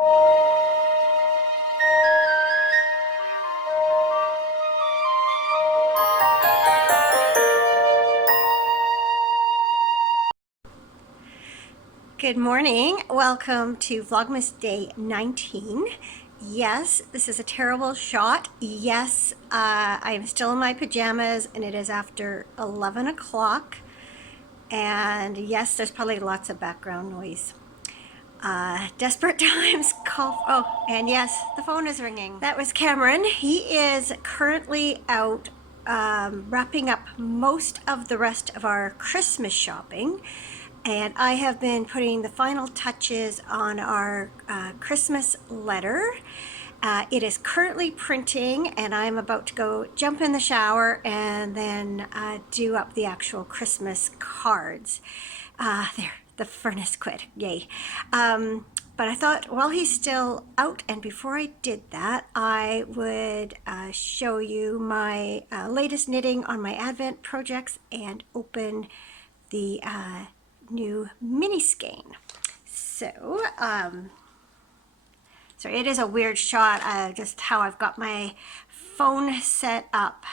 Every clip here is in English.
Good morning. Welcome to Vlogmas Day 19. Yes, this is a terrible shot. Yes, I am still in my pajamas and it is after 11 o'clock. And yes, there's probably lots of background noise. Desperate times call. Oh, and yes, the phone is ringing. That was Cameron. He is currently out wrapping up most of the rest of our Christmas shopping. And I have been putting the final touches on our Christmas letter. It is currently printing, and I'm about to go jump in the shower and then do up the actual Christmas cards. There, the furnace quit, yay. But I thought while he's still out, and before I did that, I would show you my latest knitting on my Advent projects and open the new mini skein. So, so it is a weird shot, just how I've got my phone set up.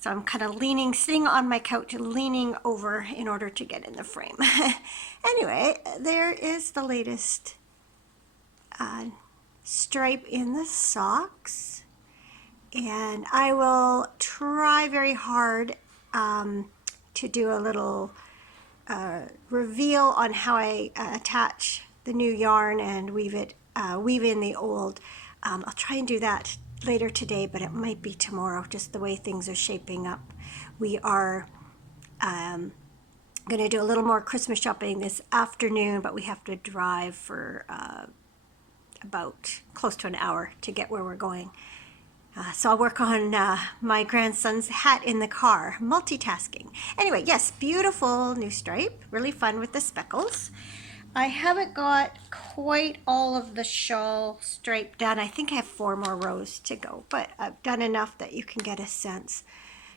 So I'm kind of leaning, sitting on my couch, leaning over in order to get in the frame. Anyway, there is the latest stripe in the socks. And I will try very hard to do a little reveal on how I attach the new yarn and weave in the old. I'll try and do that later today, but it might be tomorrow, just the way things are shaping up. We are going to do a little more Christmas shopping this afternoon, but we have to drive for about close to an hour to get where we're going. So I'll work on my grandson's hat in the car, multitasking. Anyway, yes, beautiful new stripe, really fun with the speckles. I haven't got quite all of the shawl stripe done. I think I have 4 more rows to go, but I've done enough that you can get a sense.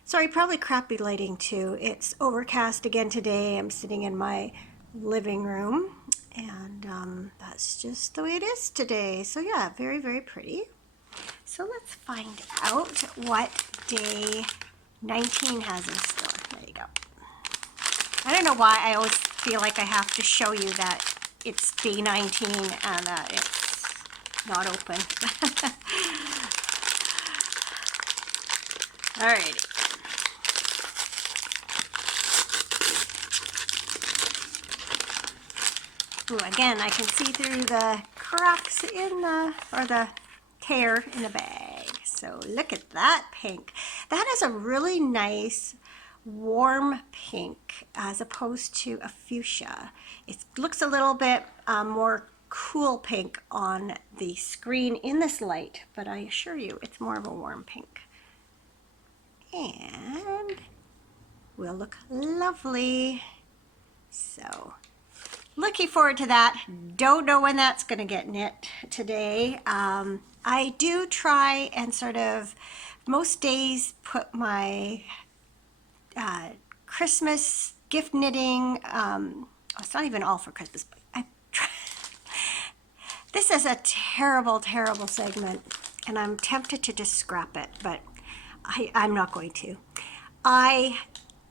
Sorry, probably crappy lighting too. It's overcast again today. I'm sitting in my living room, and that's just the way it is today. So yeah, very, very pretty. So let's find out what day 19 has in store. There you go. I don't know why I always feel like I have to show you that it's day 19 and it's not open. Alrighty. Ooh, again, I can see through the cracks in the tear in the bag. So look at that pink. That is a really nice warm pink as opposed to a fuchsia. It looks a little bit more cool pink on the screen in this light, but I assure you it's more of a warm pink. And will look lovely. So looking forward to that. Don't know when that's going to get knit today. I do try and sort of most days put my Christmas gift knitting, it's not even all for Christmas, but I try. This is a terrible, terrible segment, and I'm tempted to just scrap it, but I'm not going to. I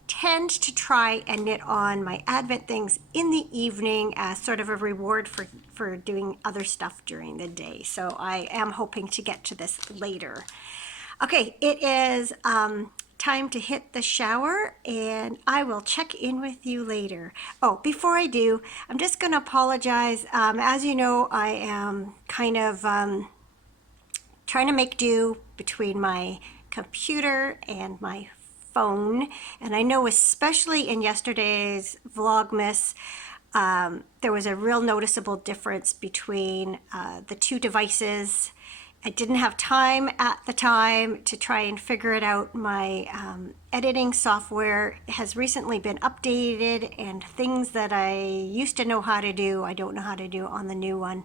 tend to try and knit on my Advent things in the evening as sort of a reward for doing other stuff during the day. So I am hoping to get to this later. Okay, it is time to hit the shower, and I will check in with you later. Oh, before I do, I'm just going to apologize. As you know, I am kind of trying to make do between my computer and my phone, and I know especially in yesterday's Vlogmas there was a real noticeable difference between the two devices. I didn't have time at the time to try and figure it out. My editing software has recently been updated, and things that I used to know how to do, I don't know how to do on the new one.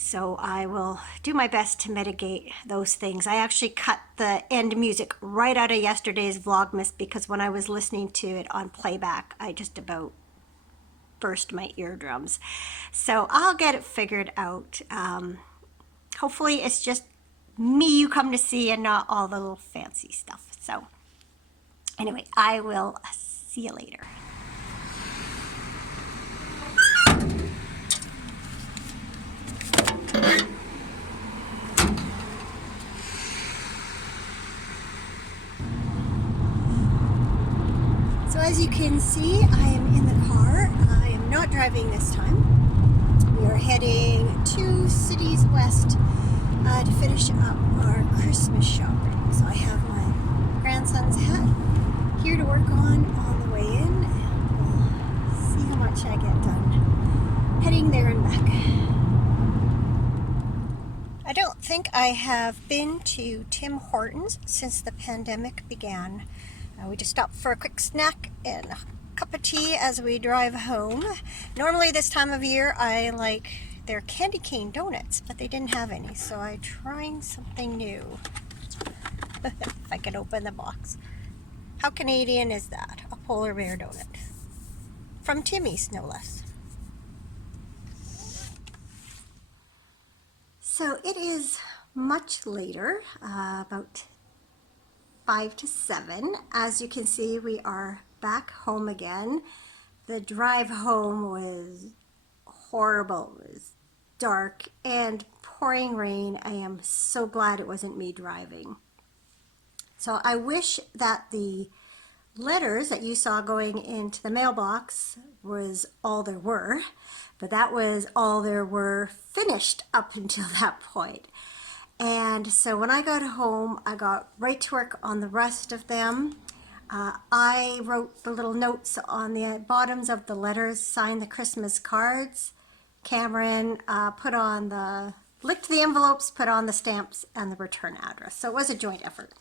So I will do my best to mitigate those things. I actually cut the end music right out of yesterday's Vlogmas because when I was listening to it on playback, I just about burst my eardrums. So I'll get it figured out. Hopefully it's just me you come to see and not all the little fancy stuff. So anyway, I will see you later. So as you can see, I am in the car. I am not driving this time. We are heading 2 cities west to finish up our Christmas shopping. So I have my grandson's hat here to work on the way in, and we'll see how much I get done heading there and back. I don't think I have been to Tim Hortons since the pandemic began. We just stopped for a quick snack and a cup of tea as we drive home. Normally this time of year I like their candy cane donuts, but they didn't have any, so I'm trying something new. If I can open the box. How Canadian is that? A polar bear donut. From Timmy's, no less. So it is much later, about 5 to 7. As you can see, we are back home again. The drive home was horrible. It was dark and pouring rain. I am so glad it wasn't me driving. So I wish that the letters that you saw going into the mailbox was all there were, but that was all there were finished up until that point. And so when I got home, I got right to work on the rest of them. I wrote the little notes on the bottoms of the letters, signed the Christmas cards. Cameron licked the envelopes, put on the stamps and the return address. So it was a joint effort.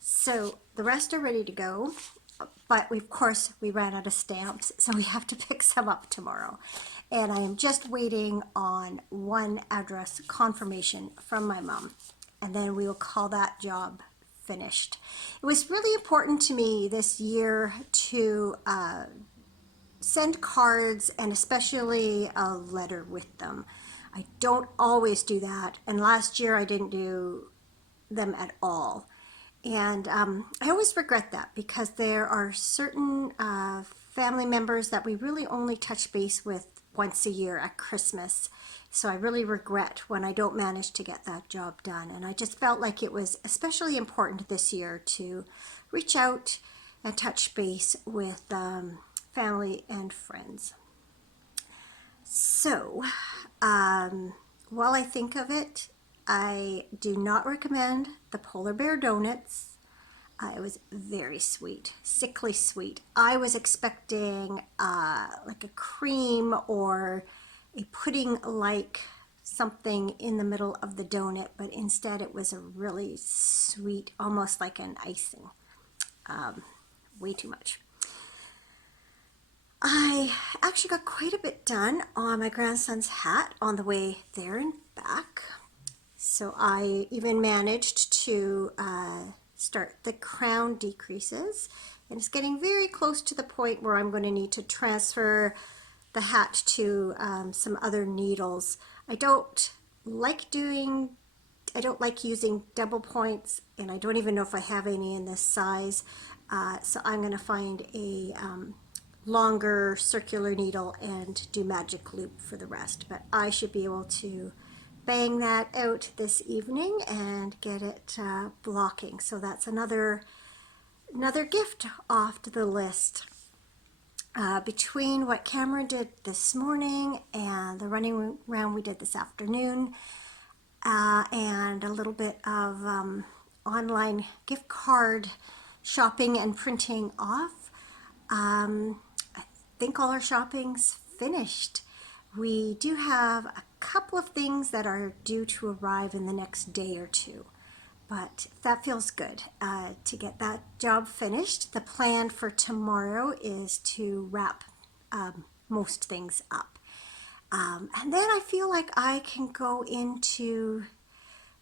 So the rest are ready to go, but of course we ran out of stamps, so we have to pick some up tomorrow. And I am just waiting on one address confirmation from my mom, and then we will call that job finished. It was really important to me this year to send cards, and especially a letter with them. I don't always do that, and last year I didn't do them at all. And I always regret that, because there are certain family members that we really only touch base with once a year at Christmas. So I really regret when I don't manage to get that job done. And I just felt like it was especially important this year to reach out and touch base with family and friends. So while I think of it, I do not recommend the polar bear donuts. It was very sweet, sickly sweet. I was expecting like a cream or a pudding-like something in the middle of the donut, but instead it was a really sweet, almost like an icing. Way too much. I actually got quite a bit done on my grandson's hat on the way there and back. So I even managed to start the crown decreases, and it's getting very close to the point where I'm going to need to transfer the hat to some other needles. I don't like using double points, and I don't even know if I have any in this size. So I'm going to find a longer circular needle and do magic loop for the rest. But I should be able to bang that out this evening and get it blocking. So that's another gift off to the list. Between what Cameron did this morning and the running around we did this afternoon, and a little bit of online gift card shopping and printing off, I think all our shopping's finished. We do have a couple of things that are due to arrive in the next day or two, but that feels good to get that job finished. The plan for tomorrow is to wrap most things up. And then I feel like I can go into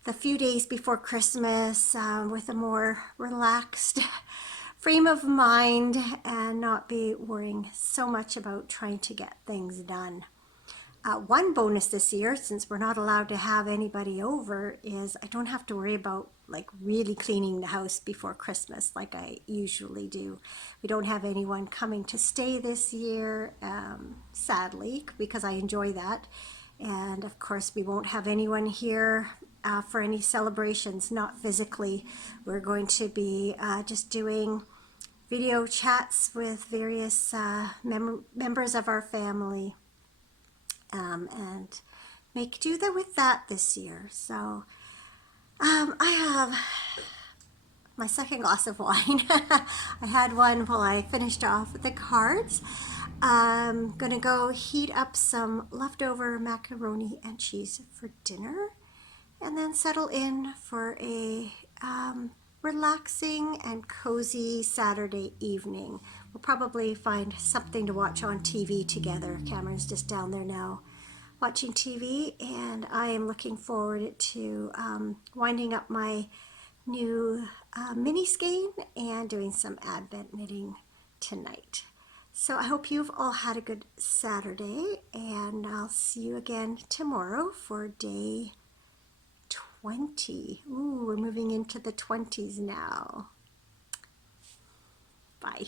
the few days before Christmas with a more relaxed frame of mind and not be worrying so much about trying to get things done. One bonus this year, since we're not allowed to have anybody over, is I don't have to worry about like really cleaning the house before Christmas like I usually do. We don't have anyone coming to stay this year, sadly, because I enjoy that. And of course, we won't have anyone here for any celebrations, not physically. We're going to be just doing video chats with various members of our family, and make do with that this year. So I have my second glass of wine. I had one while I finished off the cards. I'm gonna go heat up some leftover macaroni and cheese for dinner, and then settle in for a relaxing and cozy Saturday evening. We'll probably find something to watch on TV together. Cameron's just down there now watching TV, and I am looking forward to winding up my new mini skein and doing some Advent knitting tonight. So I hope you've all had a good Saturday, and I'll see you again tomorrow for day 20. Ooh, we're moving into the 20s now. Bye.